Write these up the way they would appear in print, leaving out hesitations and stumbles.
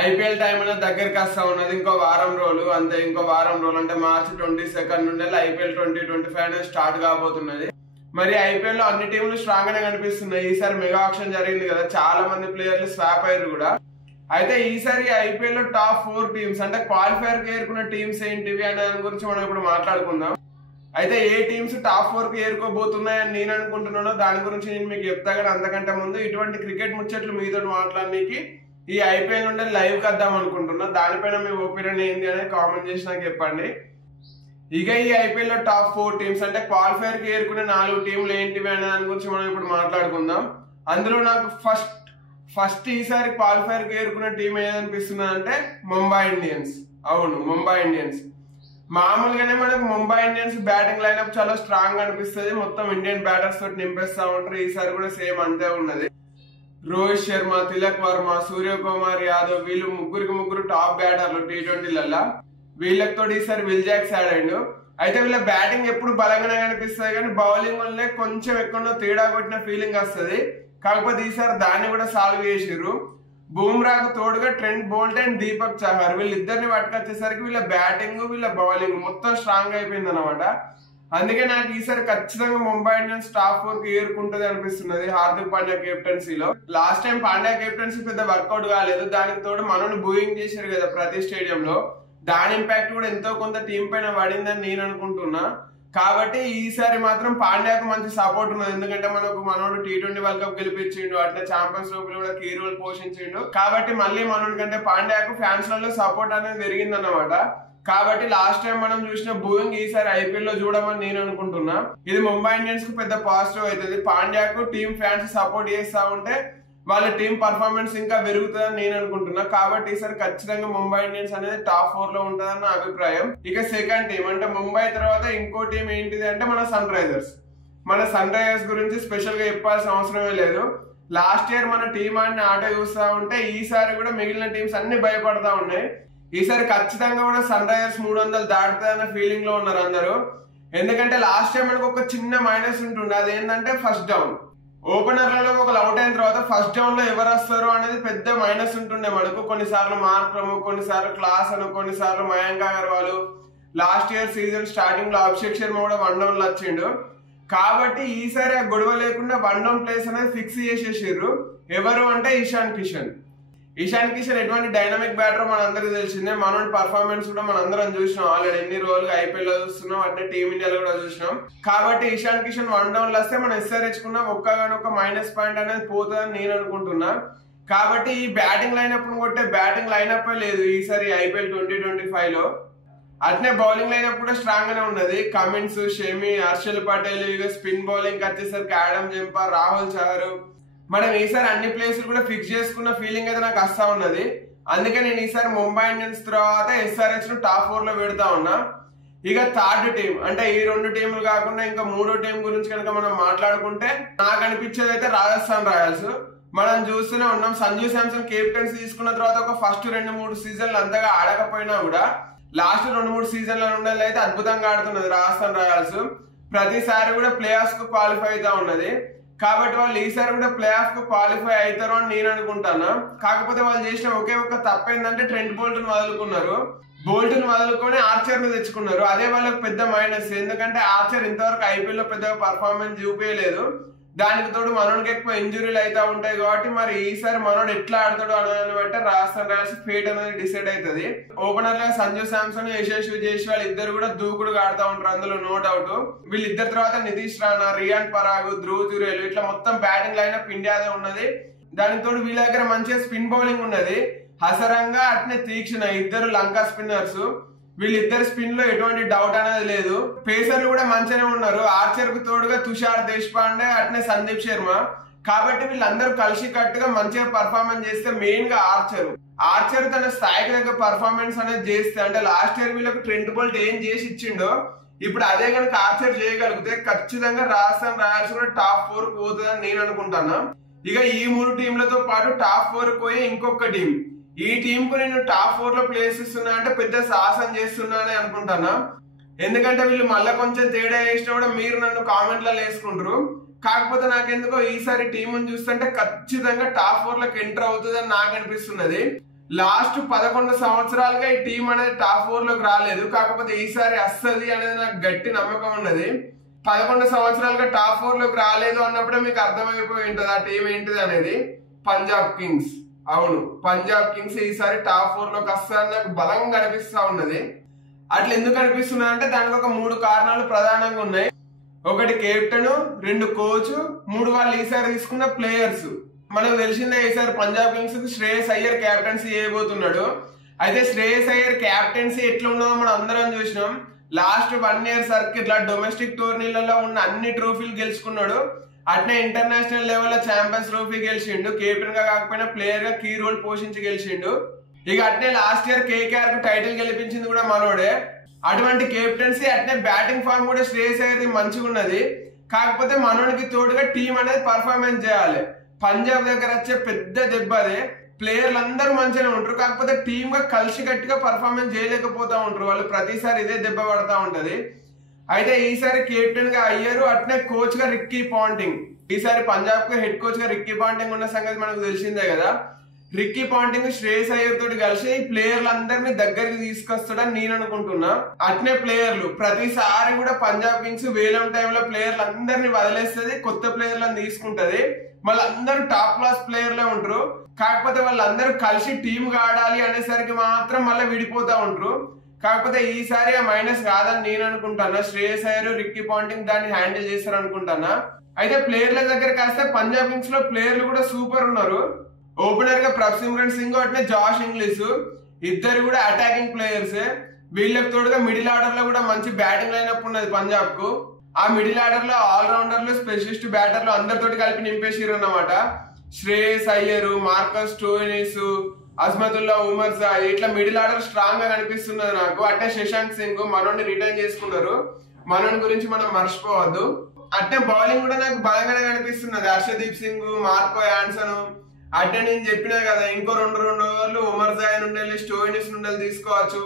IPL time అనేది దగ్గరికి వస్తా ఉన్నది. ఇంకో వారం రోజులు అంతే. ఇంకో వారం రోజులు అంటే మార్చి 22 నుండి ఐపీఎల్ 2025 అనేది స్టార్ట్ కాబోతున్నది. మరి ఐపీఎల్ లో అన్ని టీంలు స్ట్రాంగ్ గానే కనిపిస్తున్నాయి. ఈసారి మెగా ఆక్షన్ జరిగింది కదా, చాలా మంది ప్లేయర్లు స్వాప్ అయ్యారు కూడా. అయితే ఈసారి ఐపీఎల్ లో టాప్ 4 టీమ్స్ అంటే క్వాలిఫైర్ కి ఏరుకున్న టీమ్స్ ఏంటివి అనే దాని గురించి మనం ఇప్పుడు మాట్లాడుకుందాం. అయితే ఏ టీమ్స్ టాప్ 4 కి ఏరుకోబోతున్నాయని నేను అనుకుంటున్నానో దాని గురించి నేను మీకు చెప్తా. కానీ అంతకంటే ముందు ఇటువంటి క్రికెట్ ముచ్చట్లు మీతో మాట్లాడడానికి ఈ ఐపీఎల్ నుండి లైవ్ కద్దాం అనుకుంటున్నా. దానిపైన మీ ఒపీనియన్ ఏంది అనేది కామెంట్ చేసి నాకు చెప్పండి. ఇక ఈ ఐపీఎల్ లో టాప్ 4 టీమ్స్ అంటే క్వాలిఫైర్ కి ఏరుకునే 4 టీంలు ఏంటివి అనే దాని గురించి మనం ఇప్పుడు మాట్లాడుకుందాం. అందులో నాకు ఫస్ట్ ఈసారి క్వాలిఫైర్ కి ఏరుకునే టీం ఏదనిపిస్తుంది అంటే ముంబై ఇండియన్స్. అవును, ముంబై ఇండియన్స్. మామూలుగానే మనకు ముంబై ఇండియన్స్ బ్యాటింగ్ లైనప్ చాలా స్ట్రాంగ్ అనిపిస్తుంది. మొత్తం ఇండియన్ బ్యాటర్స్ తోటి నింపేస్తా ఉంటారు. ఈసారి కూడా సేమ్ అంతే ఉన్నది. రోహిత్ శర్మ, తిలక్ వర్మ, సూర్యకుమార్ యాదవ్ వీళ్ళు ముగ్గురు టాప్ బ్యాటర్లు T20లలో. వీళ్ళతో ఈసారి విల్ జాక్స్ ఆడాడు. అయితే వీళ్ళ బ్యాటింగ్ ఎప్పుడు బలంగానే కనిపిస్తుంది, కానీ బౌలింగ్ వల్లే కొంచెం ఎక్కువ తేడా కొట్టిన ఫీలింగ్ వస్తుంది. కాకపోతే ఈసారి దాన్ని కూడా సాల్వ్ చేసిర్రు. బూమ్రాకు తోడుగా Trent Boult and Deepak Chahar వీళ్ళిద్దరిని పట్టుకొచ్చేసరికి వీళ్ళ బ్యాటింగ్ వీళ్ళ బౌలింగ్ మొత్తం స్ట్రాంగ్ అయిపోయింది అనమాట. అందుకే నాకు ఈసారి ఖచ్చితంగా ముంబై ఇండియన్స్ టాప్ 4 కి ఏరుకుంటది అనిపిస్తున్నది హార్దిక్ పాండ్యా కెప్టెన్సీలో. లాస్ట్ టైం పాండ్యా కెప్టెన్సీ పెద్ద వర్కౌట్ కాలేదు. దానికి తోడు మనల్ని బూయింగ్ చేశారు కదా ప్రతి స్టేడియంలో. దాని ఇంపాక్ట్ కూడా ఎంతో కొంత టీం పైన పడిందని నేను అనుకుంటున్నా. కాబట్టి ఈసారి మాత్రం పాండ్యాకు మంచి సపోర్ట్ ఉన్నది. ఎందుకంటే మనోడు T20 వరల్డ్ కప్ గెలిపించిండు, అట్లా ఛాంపియన్స్ ట్రోఫీలో కూడా కీ రోల్ పోషించిండు. కాబట్టి మళ్ళీ మనోడి కంటే పాండ్యాకు ఫ్యాన్స్ లలో సపోర్ట్ అనేది పెరిగింది అన్నమాట. కాబట్టి లాస్ట్ టైం మనం చూసిన బూయింగ్ ఈసారి ఐపీఎల్ లో చూడమని నేను అనుకుంటున్నా. ఇది ముంబై ఇండియన్స్ కు పెద్ద పాజిటివ్ అవుతుంది. పాండ్యాకు టీం ఫ్యాన్స్ సపోర్ట్ చేస్తా ఉంటే వాళ్ళ టీం పర్ఫార్మెన్స్ ఇంకా పెరుగుతుందని నేను అనుకుంటున్నా. కాబట్టి ఈసారి ఖచ్చితంగా ముంబై ఇండియన్స్ అనేది టాప్ 4 లో ఉంటుందని నా అభిప్రాయం. ఇక సెకండ్ టీం అంటే ముంబై తర్వాత ఇంకో టీం ఏంటిది అంటే మన సన్ రైజర్స్ గురించి స్పెషల్ గా చెప్పాల్సిన అవసరమే లేదు. లాస్ట్ ఇయర్ మన టీం ఆడిన ఆట చూస్తా ఉంటే ఈసారి కూడా మిగిలిన టీమ్స్ అన్ని భయపడతా ఉన్నాయి. ఈసారి ఖచ్చితంగా కూడా సన్ రైజర్స్ 300 దాటుతుందన్న ఫీలింగ్ లో ఉన్నారు అందరూ. ఎందుకంటే లాస్ట్ టైం మనకు ఒక చిన్న మైనస్ ఉంటుండే, అదేంటంటే ఫస్ట్ డౌన్. ఓపెనర్లలో ఒక అవుట్ అయిన తర్వాత ఫస్ట్ డౌన్ లో ఎవరు వస్తారు అనేది పెద్ద మైనస్ ఉంటుండే మనకు. కొన్నిసార్లు మార్క్రమ్, కొన్నిసార్లు క్లాస్ అను, కొన్నిసార్లు Mayank Agarwal. Last year season starting లో అభిషేక్ శర్మ కూడా 1 డౌన్ లో వచ్చిండు. కాబట్టి ఈసారి ఆ గొడవ లేకుండా 1 డౌన్ ప్లేస్ అనేది ఫిక్స్ చేసేసారు. ఎవరు అంటే ఇషాన్ కిషన్ ఎటువంటి డైనమిక్ బ్యాటర్ మనందరికి తెలిసిందే. మనోడి పర్ఫార్మెన్స్ కూడా మనందరం చూసినాం ఆల్రెడీ. ఎన్ని రోజులుగా ఐపీఎల్ లో చూస్తున్నాం, అంటే టీమిండియాలో కూడా చూసినాం. కాబట్టి ఇషాన్ కిషన్ 1 డౌన్ లో వస్తే మనం SRH కున్న ఒక్కగానొక్క మైనస్ పాయింట్ అనేది పోతుందని నేను అనుకుంటున్నా. కాబట్టి ఈ బ్యాటింగ్ లైనప్ కొట్టే బ్యాటింగ్ లైనప్ లేదు ఈసారి ఐపీఎల్ 2025 లో. అట్నే బౌలింగ్ లైనప్ కూడా స్ట్రాంగ్ గానే ఉన్నది. కమిన్స్, షమి, హర్షల్ పటేల్. ఇక స్పిన్ బౌలింగ్ వచ్చేసరికి ఆడమ్ జంపా, రాహుల్ చహర్. మనం ఈసారి అన్ని ప్లేసులు కూడా ఫిక్స్ చేసుకున్న ఫీలింగ్ అయితే నాకు వస్తా ఉన్నది. అందుకే నేను ఈసారి ముంబై ఇండియన్స్ తర్వాత SRH ను టాప్ 4 లో పెడతా ఉన్నా. ఇక థర్డ్ టీం అంటే ఈ 2 టీంలు కాకుండా ఇంకా 3వ టీం గురించి కనుక మనం మాట్లాడుకుంటే నాకు అనిపించేది అయితే రాజస్థాన్ రాయల్స్. మనం చూస్తూనే ఉన్నాం, సంజు శాంసన్ కెప్టెన్సీ తీసుకున్న తర్వాత ఒక ఫస్ట్ 2-3 సీజన్లు అంతగా ఆడకపోయినా కూడా లాస్ట్ 2-3 సీజన్ల నుండి అయితే అద్భుతంగా ఆడుతున్నది రాజస్థాన్ రాయల్స్. ప్రతిసారి కూడా ప్లే ఆఫ్స్ కు క్వాలిఫై అవుతా ఉన్నది. కాబట్టి వాళ్ళు ఈసారి కూడా ప్లే ఆఫ్ కు క్వాలిఫై అవుతారు అని నేను అనుకుంటాను. కాకపోతే వాళ్ళు చేసిన ఒకే ఒక్క తప్పు ఏంటంటే ట్రెంట్ బోల్ట్ వదులుకొని ఆర్చర్ ని తెచ్చుకున్నారు. అదే వాళ్ళకి పెద్ద మైనస్. ఎందుకంటే ఆర్చర్ ఇంతవరకు ఐపీఎల్ లో పెద్దగా పర్ఫార్మెన్స్ చూపించలేదు. దానికి తోడు మనోడికి ఎక్కువ ఇంజురీలు అయితే ఉంటాయి. కాబట్టి మరి ఈసారి మనోడు ఎట్లా ఆడతాడు అనేది బట్టి రాజస్థాన్ రాయల్స్ ఫేట్ అనేది డిసైడ్ అవుతుంది. ఓపెనర్ గా సంజు శాంసన్, యశస్వి జైస్వాల్ ఇద్దరు కూడా దూకుడుగా ఆడుతూ ఉంటారు, అందులో నో డౌట్. వీళ్ళిద్దరి తర్వాత నితీష్ రాణా, రియాన్ పరాగ్, ధ్రువ్ జురేల్ ఇట్లా మొత్తం బ్యాటింగ్ లైనప్ ఇండియాదే ఉన్నది. దానికి తోడు వీళ్ళ దగ్గర మంచిగా స్పిన్ బౌలింగ్ ఉన్నది. హసరంగా అట్నే తీక్షణ ఇద్దరు లంకా స్పిన్నర్స్. వీళ్ళిద్దరు స్పిన్ లో ఎటువంటి డౌట్ అనేది లేదు. పేసర్లు కూడా మంచిగానే ఉన్నారు. ఆర్చర్ కు తోడుగా తుషార్ దేశపాండే, అట్నే సందీప్ శర్మ. కాబట్టి వీళ్ళందరూ కలిసి కట్టుగా మంచిగా పర్ఫార్మెన్స్ చేస్తే మెయిన్ గా ఆర్చర్ తన స్థాయికి దగ్గర పర్ఫార్మెన్స్ అనేది చేస్తే, అంటే లాస్ట్ ఇయర్ వీళ్ళకి ట్రెంట్ బోల్ట్ ఏం చేసి ఇచ్చిండో ఇప్పుడు అదే కనుక ఆర్చర్ చేయగలిగితే ఖచ్చితంగా రాజస్థాన్ రాయల్స్ కూడా టాప్ 4 కు పోతుందని నేను అనుకుంటాను. ఇక ఈ 3 టీంలతో పాటు టాప్ 4 పోయే ఇంకొక టీం. ఈ టీం కు నేను టాప్ 4 లో ప్లేస్ ఇస్తున్నా అంటే పెద్ద సాహసం చేస్తున్నా అని అనుకుంటాను. ఎందుకంటే వీళ్ళు మళ్ళీ కొంచెం తేడా చేసినా కూడా మీరు నన్ను కామెంట్లలో వేసుకుంటారు. కాకపోతే నాకెందుకో ఈసారి టీం చూస్తుంటే ఖచ్చితంగా టాప్ 4 లోకి ఎంటర్ అవుతుందని నాకు అనిపిస్తున్నది. లాస్ట్ 11 సంవత్సరాలుగా ఈ టీం అనేది టాప్ 4 లోకి రాలేదు. కాకపోతే ఈసారి వస్తుంది అనేది నాకు గట్టి నమ్మకం ఉన్నది. 11 సంవత్సరాలుగా టాప్ 4 లోకి రాలేదు అన్నప్పుడే మీకు అర్థమైపోయి ఉంటుంది ఆ టీం ఏంటిది అనేది. పంజాబ్ కింగ్స్. అవును, పంజాబ్ కింగ్స్ ఈసారి టాప్ 4 లోకి వస్తారని నాకు బలంగా అనిపిస్తా ఉన్నది. అట్లా ఎందుకు అనిపిస్తున్నది అంటే దానికి ఒక 3 కారణాలు ప్రధానంగా ఉన్నాయి. ఒకటి కెప్టెన్, 2 కోచ్, 3 వాళ్ళు ఈసారి తీసుకున్న ప్లేయర్స్. మనకు తెలిసిందే ఈసారి పంజాబ్ కింగ్స్ కి శ్రేయస్ అయ్యర్ క్యాప్టెన్సీ చేయబోతున్నాడు. అయితే శ్రేయస్ అయ్యర్ క్యాప్టెన్సీ ఎట్లా ఉన్నదో మనం అందరం చూసినాం. లాస్ట్ 1 year సర్కిట్ డొమెస్టిక్ టోర్నీలలో ఉన్న అన్ని ట్రోఫీలు గెలుచుకున్నాడు. అట్నే ఇంటర్నేషనల్ లెవెల్ లో ఛాంపియన్స్ ట్రోఫీ గెలిచిండు. కెప్టెన్ గా కాకపోయినా ప్లేయర్ గా కీ రోల్ పోషించి గెలిచిండు. ఇక అట్నే లాస్ట్ ఇయర్ కేకేఆర్ కు టైటిల్ గెలిపించింది కూడా మనోడే. అటువంటి కెప్టెన్సీ అట్నే బ్యాటింగ్ ఫామ్ కూడా శ్రేయస్ అయ్యర్ది మంచిగా ఉన్నది. కాకపోతే మనోడికి తోడుగా టీం అనేది పర్ఫార్మెన్స్ చేయాలి. పంజాబ్ దగ్గర వచ్చే పెద్ద దెబ్బ అదే. ప్లేయర్లు అందరూ మంచిగానే ఉంటారు, కాకపోతే టీమ్ గా కలిసి గట్టిగా పర్ఫార్మెన్స్ చేయలేకపోతా ఉంటారు. వాళ్ళు ప్రతిసారి ఇదే దెబ్బ పడతా ఉంటది. అయితే ఈసారి కెప్టెన్ గా అయ్యారు, అట్నే కోచ్ గా రిక్కీ పాంటింగ్. ఈసారి పంజాబ్ కు హెడ్ కోచ్ గా రిక్కీ పాంటింగ్ ఉన్న సంగతి మనకు తెలిసిందే కదా. రిక్కీ పాంటింగ్ శ్రేయస్ అయ్యర్ తోటి కలిసి ప్లేయర్లందరినీ దగ్గరికి తీసుకొస్తాడని నేను అనుకుంటున్నా. అట్నే ప్లేయర్లు ప్రతిసారి కూడా పంజాబ్ కింగ్స్ వేలం టైంలో ప్లేయర్లు అందరినీ వదిలేస్తుంది, కొత్త ప్లేయర్లను తీసుకుంటది. వాళ్ళందరూ టాప్ క్లాస్ ప్లేయర్లే ఉంటారు. కాకపోతే వాళ్ళందరూ కలిసి టీమ్ గా ఆడాలి అనేసరికి మాత్రం మళ్ళీ విడిపోతా ఉంటారు. కాకపోతే ఈసారి ఆ మైనస్ కాదని నేను అనుకుంటాను. శ్రేయస్ అయ్యర్, రిక్కీ పాంటింగ్ దాన్ని హ్యాండిల్ చేస్తారు అనుకుంటానా. అయితే ప్లేయర్ల దగ్గర కాస్తే పంజాబ్ కింగ్స్ లో ప్లేయర్లు కూడా సూపర్ ఉన్నారు. ఓపెనర్ గా ప్రభ్సిమ్రన్ సింగ్, అట్నే జాష్ ఇంగ్లీష్, ఇద్దరు కూడా అటాకింగ్ ప్లేయర్స్. వీళ్ళకి తోడుగా మిడిల్ ఆర్డర్ లో కూడా మంచి బ్యాటింగ్ లైనప్ ఉన్నది పంజాబ్ కు. ఆ మిడిల్ ఆర్డర్ లో ఆల్రౌండర్లు, స్పెషలిస్ట్ బ్యాటర్లు అందరితోటి కలిపి నింపేసిరు అన్నమాట. శ్రేయస్ అయ్యర్, మార్కస్ స్టోయినిస్, అజ్మతుల్లా ఉమర్ జా, ఇట్లా మిడిల్ ఆర్డర్ స్ట్రాంగ్ గా కనిపిస్తున్నది నాకు. అట్నే శశాంక్ సింగ్ మనోడిని రిటర్న్ చేసుకున్నారు. మనోడి గురించి మనం మర్చిపోవద్దు. అట్నే బౌలింగ్ కూడా నాకు బలంగానే కనిపిస్తున్నది. హర్షదీప్ సింగ్, మార్కో యాన్సన్, అట్నే నేను చెప్పినా కదా ఇంకో 2 ఓవర్లు ఉమర్ జా నుండి స్టోయినిస్ నుండి తీసుకోవచ్చు.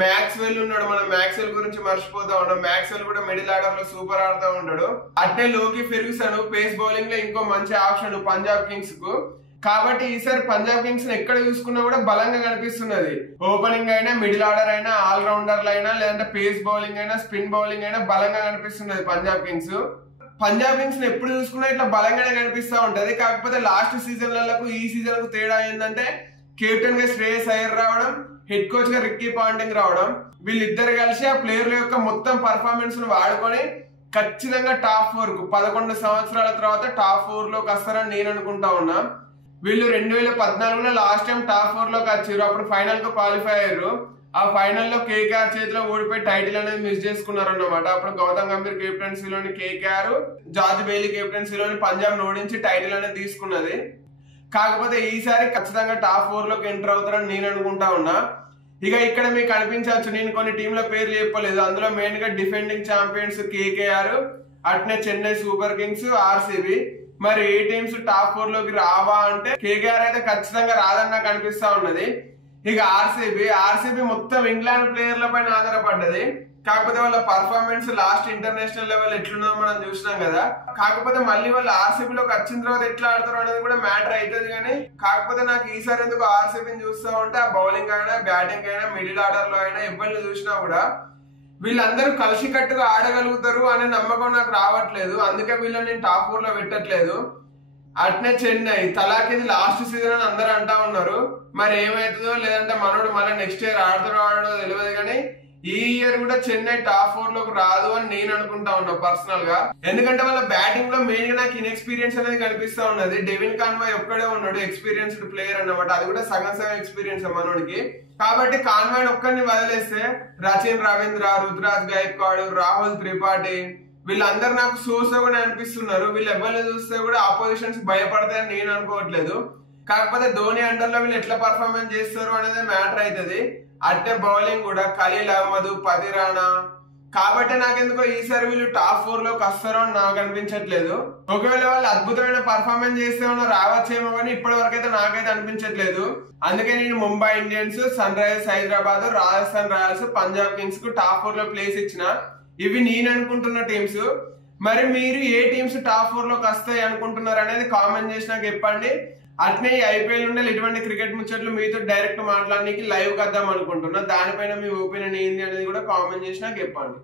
మ్యాక్స్వెల్ ఉన్నాడు, మనం మ్యాక్స్వెల్ గురించి మర్చిపోతా ఉన్నాం. మ్యాక్స్వెల్ కూడా మిడిల్ ఆర్డర్ లో సూపర్ ఆడుతూ ఉంటాడు. అట్నే లోకి ఫెర్గ్యూసన్ పేస్ బౌలింగ్ లో ఇంకో మంచి ఆప్షన్ పంజాబ్ కింగ్స్ కు. కాబట్టి ఈసారి పంజాబ్ కింగ్స్ ఎక్కడ చూసుకున్నా కూడా బలంగా కనిపిస్తున్నది. ఓపెనింగ్ అయినా, మిడిల్ ఆర్డర్ అయినా, ఆల్రౌండర్లు అయినా, లేదంటే పేస్ బౌలింగ్ అయినా, స్పిన్ బౌలింగ్ అయినా బలంగా కనిపిస్తున్నది పంజాబ్ కింగ్స్. పంజాబ్ కింగ్స్ ఎప్పుడు చూసుకున్నా ఇట్లా బలంగానే కనిపిస్తూ ఉంటది. కాకపోతే లాస్ట్ సీజన్లకు ఈ సీజన్ కు తేడా ఏంటంటే కెప్టెన్ గా శ్రేయస్ అయ్యర్ రావడం, హెడ్ కోచ్ గా రిక్కీ పాంటింగ్ రావడం. వీళ్ళిద్దరు కలిసి ఆ ప్లేయర్ల యొక్క మొత్తం పర్ఫార్మెన్స్ ను వాడుకొని ఖచ్చితంగా టాప్ 4 కు 11 సంవత్సరాల తర్వాత టాప్ 4 లోకి వస్తారని నేను అనుకుంటా ఉన్నా. వీళ్ళు 2014లో లాస్ట్ టైం టాప్ 4 లోకి వచ్చారు. అప్పుడు ఫైనల్ కు క్వాలిఫై అయ్యారు. ఆ ఫైనల్ లో కేకేఆర్ చేతిలో ఓడిపోయి టైటిల్ అనేది మిస్ చేసుకున్నారు అన్నమాట. అప్పుడు గౌతమ్ గంభీర్ కెప్టెన్సీలోని కేకేఆర్, జార్జ్ బెయిలీ కెప్టెన్సీలోని పంజాబ్ ఓడించి టైటిల్ అనేది తీసుకున్నది. కాకపోతే ఈసారి ఖచ్చితంగా టాప్ 4 లోకి ఎంటర్ అవుతారని నేను అనుకుంటా ఉన్నా. ఇక ఇక్కడ మీకు అనిపించవచ్చు నేను కొన్ని టీంల పేర్లు చెప్పలేదు. అందులో మెయిన్ గా డిఫెండింగ్ ఛాంపియన్స్ కేకేఆర్, అట్నే చెన్నై సూపర్ కింగ్స్, ఆర్సీబీ. మరి ఏ టీమ్స్ టాప్ 4 లోకి రావా అంటే కేకేఆర్ అయితే ఖచ్చితంగా రాదని నాకు అనిపిస్తా ఉన్నది. ఇక ఆర్సీబీ మొత్తం ఇంగ్లాండ్ ప్లేయర్ల పైన ఆధారపడ్డది. కాకపోతే వాళ్ళ పర్ఫార్మెన్స్ లాస్ట్ ఇంటర్నేషనల్ లెవెల్ ఎట్లున్నదో మనం చూసినాం కదా. కాకపోతే మళ్ళీ వాళ్ళు ఆర్సీబీలోకి వచ్చిన తర్వాత ఎట్లా ఆడతారు అనేది కూడా మ్యాటర్ అవుతుంది. కానీ కాకపోతే నాకు ఈసారి ఎందుకు ఆర్సీబీని చూస్తా ఉంటే ఆ బౌలింగ్ అయినా, బ్యాటింగ్ అయినా, మిడిల్ ఆర్డర్ లో అయినా ఎవరిని చూసినా కూడా వీళ్ళందరూ కలిసి కట్టుగా ఆడగలుగుతారు అనే నమ్మకం నాకు రావట్లేదు. అందుకే వీళ్ళని నేను టాప్ 4 లో పెట్టట్లేదు. అట్నే చెన్నై తలాకిది లాస్ట్ సీజన్ అని అందరూ అంటా ఉన్నారు. మరి ఏమైతుందో, లేదంటే మనోడు మళ్ళీ నెక్స్ట్ ఇయర్ ఆడతాడో ఆడో తెలియదు. కానీ ఈ ఇయర్ కూడా చెన్నై టాప్ 4 లోకి రాదు అని నేను అనుకుంటా ఉన్నా పర్సనల్ గా. ఎందుకంటే వాళ్ళ బ్యాటింగ్ లో మెయిన్ గా నాకు ఇన్ఎక్స్పీరియన్స్ అనేది కనిపిస్తా ఉన్నది. డెవిన్ కాన్వాయ్ ఒక్కడే ఉన్నాడు ఎక్స్పీరియన్స్డ్ ప్లేయర్ అన్నమాట. అది కూడా సగం ఎక్స్పీరియన్స్ మనోడికి. కాబట్టి కాన్వాయ్ ఒక్కడిని వదిలేస్తే రచిన్ రవీంద్ర, రుతురాజ్ గైక్వాడ్, రాహుల్ త్రిపాఠి వీళ్ళందరూ నాకు సోసోగానే అనిపిస్తున్నారు. వీళ్ళు ఎవరిని చూస్తే కూడా ఆపోజిషన్స్ భయపడతాయని నేను అనుకోవట్లేదు. కాకపోతే ధోని అండర్ లో వీళ్ళు ఎట్లా పర్ఫార్మెన్స్ చేస్తారు అనేది మ్యాటర్ అవుతుంది. అట్టే బౌలింగ్ కూడా ఖలీల్ అహ్మద్, పతిరానా. కాబట్టి నాకెందుకో ఈసారి వీళ్ళు టాప్ 4 లోకి వస్తారో అని నాకు అనిపించట్లేదు. ఒకవేళ వాళ్ళు అద్భుతమైన పర్ఫార్మెన్స్ చేస్తే ఉన్న రావచ్చేమో కానీ ఇప్పటి వరకు అయితే నాకైతే అనిపించట్లేదు. అందుకే నేను Mumbai Indians, Sunrisers Hyderabad, Rajasthan Royals, Punjab Kings కు టాప్ 4 లో ప్లేస్ ఇచ్చిన. ఇవి నేను అనుకుంటున్న టీమ్స్. మరి మీరు ఏ టీమ్స్ టాప్ 4 లోకి వస్తాయి అనుకుంటున్నారు అనేది కామెంట్ చేసి నాకు చెప్పండి. అట్నే ఈ ఐపీఎల్ నుండి ఇటువంటి క్రికెట్ ముచ్చట్లు మీతో డైరెక్ట్ మాట్లాడడానికి లైవ్ కద్దాం అనుకుంటున్నా. దానిపైన మీ ఒపీనియన్ ఏంది అనేది కూడా కామెంట్ చేసి నాకు చెప్పండి.